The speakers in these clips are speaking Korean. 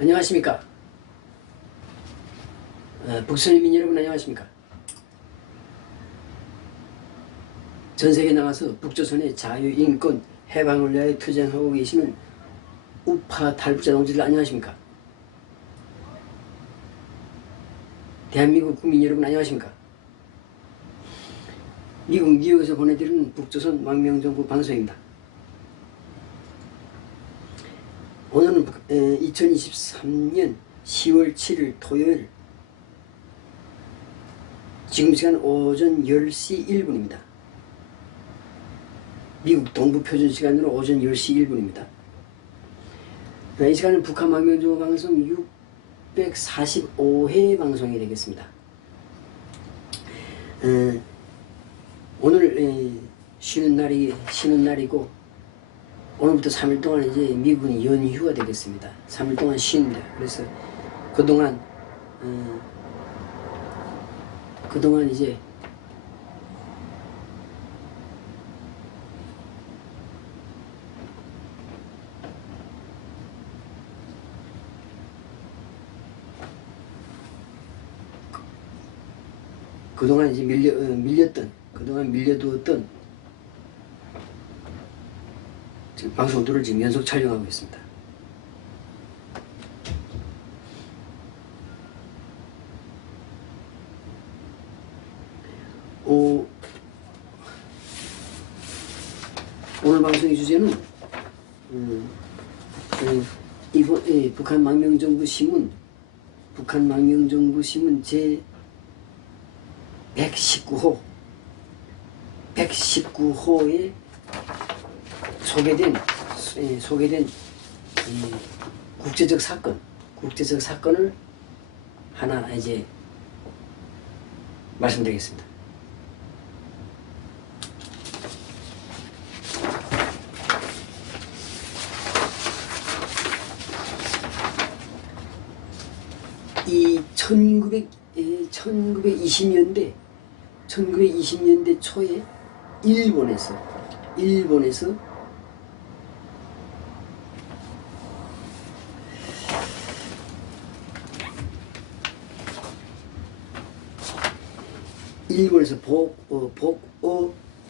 안녕하십니까. 북선민 여러분 안녕하십니까. 전세계에 나가서 북조선의 자유, 인권, 해방을 위하여 투쟁하고 계시는 우파 탈북자 동지들 안녕하십니까. 대한민국 국민 여러분 안녕하십니까. 미국 뉴욕에서 보내드리는 북조선 망명정부 방송입니다. 오늘은 2023년 10월 7일 토요일, 지금 시간 오전 10시 1분입니다. 미국 동부 표준 시간으로 오전 10시 1분입니다. 이 시간은 북한 망명정부 방송 645회 방송이 되겠습니다. 오늘 쉬는 날이고, 오늘부터 3일 동안 이제 미국은 연휴가 되겠습니다. 3일 동안 쉬는데, 그래서 그동안 이제 밀려두었던 지금 방송들을 지금 연속 촬영하고 있습니다. 오늘 방송의 주제는 이번 북한 망명정부 신문 제 119호에 소개된 국제적 사건을 하나 이제 말씀드리겠습니다. 이 1920년대 초에 일본에서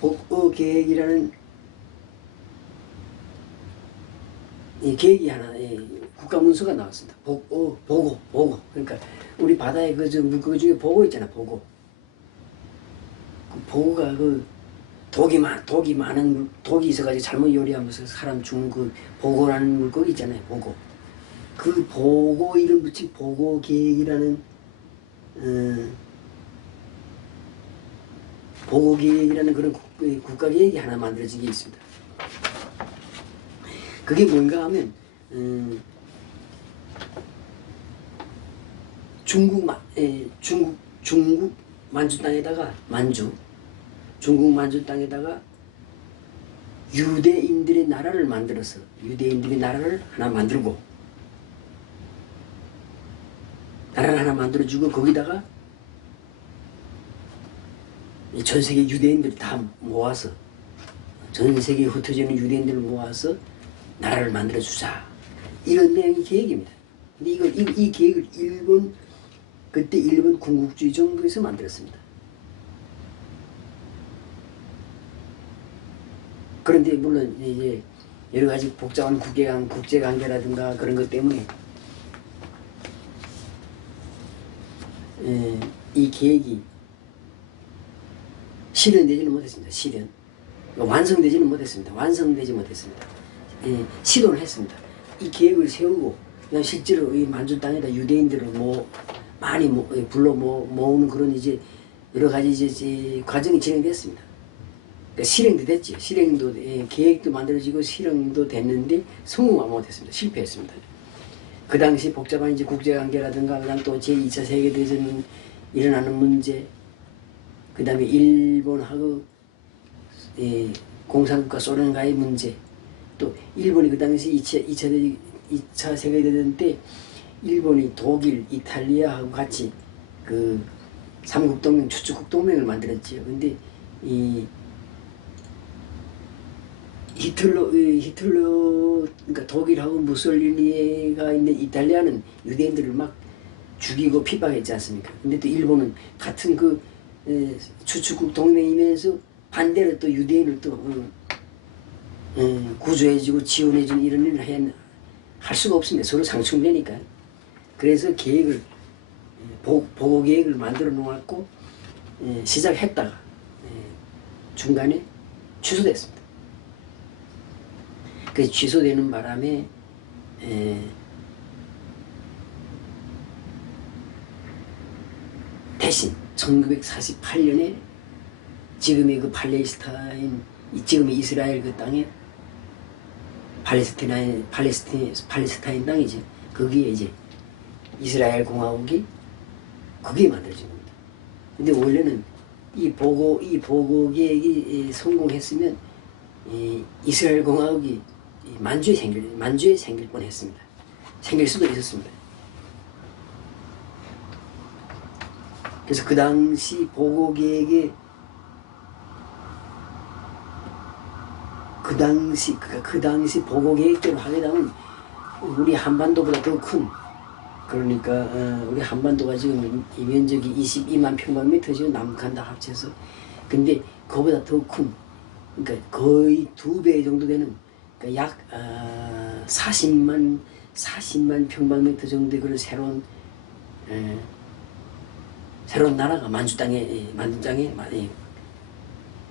복어 계획이라는 이 계획이 하나, 국가 문서가 나왔습니다. 보고. 그러니까 우리 바다에 물고기 중에 보고 있잖아, 보고. 그 보고가 독이 있어가지고 잘못 요리하면서 사람 죽는 그 보고라는 물고기 있잖아요, 보고. 그 보고 이름 붙인 보고 계획이라는 보고 계획이라는 그런 국가 계획이 하나 만들어진 게 있습니다. 그게 뭔가 하면 중국 만주 땅에다가 유대인들의 나라를 만들어서 유대인들의 나라를 하나 만들어주고 거기다가 전 세계 유대인들 다 모아서 전 세계에 흩어져 있는 유대인들을 모아서 나라를 만들어주자, 이런 내용의 계획입니다. 근데 이 계획을 그때 일본 군국주의 정부에서 만들었습니다. 그런데 물론 이제 여러 가지 복잡한 국제관계라든가 그런 것 때문에 이 계획이 실현되지는 못했습니다. 완성되지 못했습니다. 시도를 했습니다. 이 계획을 세우고 그냥 실제로 이 만주 땅에다 유대인들을 많이 불러 모으는 그런 이제 여러 가지 이제 과정이 진행됐습니다. 그러니까 실행도 됐지. 계획도 만들어지고 실행도 됐는데 성공하지 못했습니다. 실패했습니다. 그 당시 복잡한 이제 국제관계라든가 그다음 또 제2차 세계대전 일어나는 문제, 그 다음에 일본하고 공산국가 소련과의 문제, 또 일본이 그 당시 2차 세계대전 때 일본이 독일, 이탈리아하고 같이 그 삼국동맹, 추축국 동맹을 만들었지요. 근데 히틀러 그러니까 독일하고 무솔리니가 있는 이탈리아는 유대인들을 막 죽이고 핍박했지 않습니까? 근데 또 일본은 같은 그 주축국 동맹이면서 반대로 또 유대인을 또 구조해주고 지원해주는 이런 일을 할 수가 없습니다. 서로 상충되니까. 그래서 계획을 보고 계획을 만들어 놓았고 시작했다가 중간에 취소됐습니다. 그래서 취소되는 바람에 대신 1948년에 지금의 그 팔레스타인, 지금의 이스라엘 그 땅에 팔레스타인 땅이죠. 거기에 이제 이스라엘 공화국이 그게 만들어진 겁니다. 근데 원래는 이 보고 계획이 성공했으면 이스라엘 공화국이 만주에 생길 뻔했습니다. 생길 수도 있었습니다. 그래서 그 당시 보고 계획에 그 당시 보고 계획대로 하게 되면 우리 한반도보다 더 큰, 그러니까 우리 한반도가 지금 이 면적이 22만 평방미터죠. 남북한 다 합쳐서. 근데 그보다 더 큰, 그러니까 거의 2배 정도 되는, 그러니까 약 40만 평방미터 정도의 그런 새로운 나라가 만주 땅에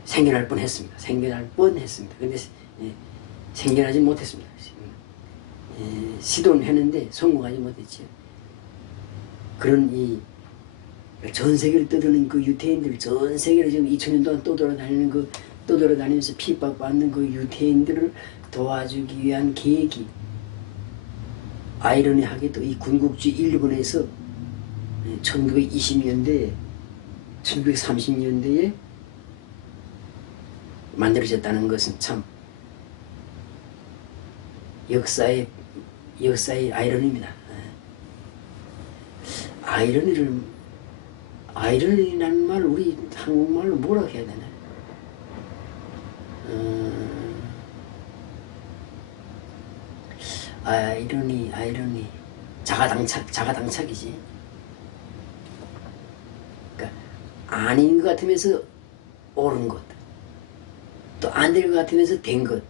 생겨날 뻔했습니다. 근데 생겨나지 못했습니다. 시도는 했는데 성공하지 못했죠. 그런 전 세계를 떠드는 그 유태인들, 전 세계를 지금 2000년 동안 떠돌아다니면서 핍박받는 그 유태인들을 도와주기 위한 계획이 아이러니하게도 이 군국주의 일본에서 1930년대에 만들어졌다는 것은 참 역사의 아이러니입니다. 아이러니라는 말 우리 한국말로 뭐라고 해야 되나? 아이러니 자가당착이지. 그러니까 아닌 것 같으면서 옳은 것, 또 안 될 것 같으면서 된 것,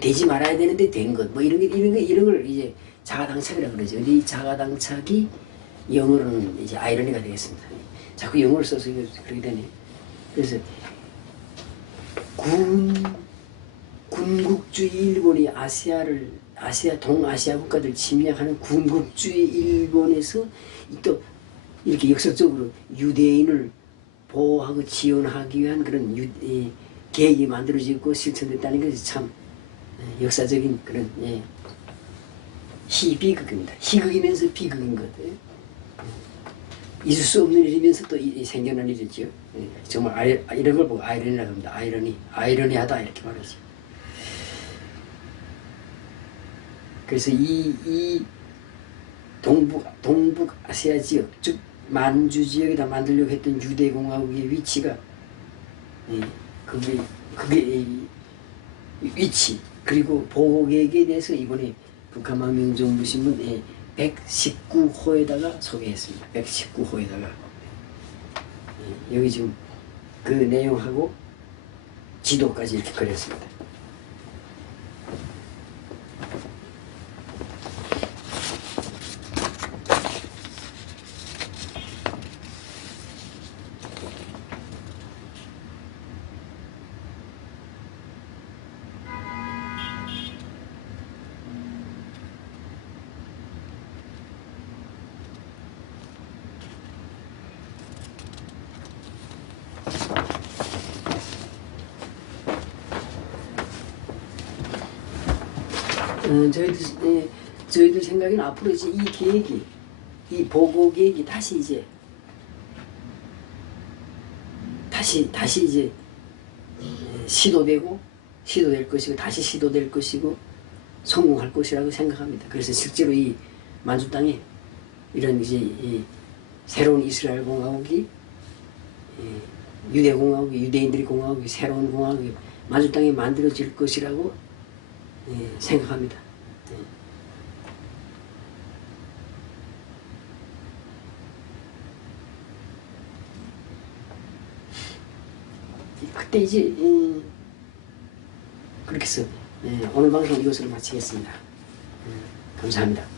되지 말아야 되는데 된 것, 뭐 이런 걸 이제 자가당착이라고 그러죠. 이 자가당착이 영어로는 이제 아이러니가 되겠습니다. 자꾸 영어를 써서 그렇게 되네. 그래서 군국주의 일본이 동아시아 국가들 침략하는 군국주의 일본에서 또 이렇게 역설적으로 유대인을 보호하고 지원하기 위한 그런 계획이 만들어지고 실천됐다는 것이 참 역사적인 그런 희비극입니다. 희극이면서 비극인 것. 있을 수 없는 일이면서 또 생겨난 일이죠. 정말 이런 걸 보고 아이러니라고 합니다. 아이러니하다 이렇게 말하죠. 그래서 이 동북아시아 지역, 즉 만주 지역에다 만들려고 했던 유대공화국의 위치가 그게 위치 그리고 보호계획에 대해서 이번에 북한망명정부신문 119호에다가 소개했습니다. 119호에다가 여기 지금 그 내용하고 지도까지 이렇게 그렸습니다. 저희들 생각에는 앞으로 이제 이 계획이, 이 보고 계획이 다시 이제 시도될 것이고 다시 시도될 것이고 성공할 것이라고 생각합니다. 그래서 실제로 이 만주 땅에 이런 이제 이 새로운 이스라엘 공화국이 유대인들이 공화국이 새로운 공화국이 만주 땅이 만들어질 것이라고 생각합니다. 그때 이제 그렇게 해서 오늘 방송 이것으로 마치겠습니다. 감사합니다.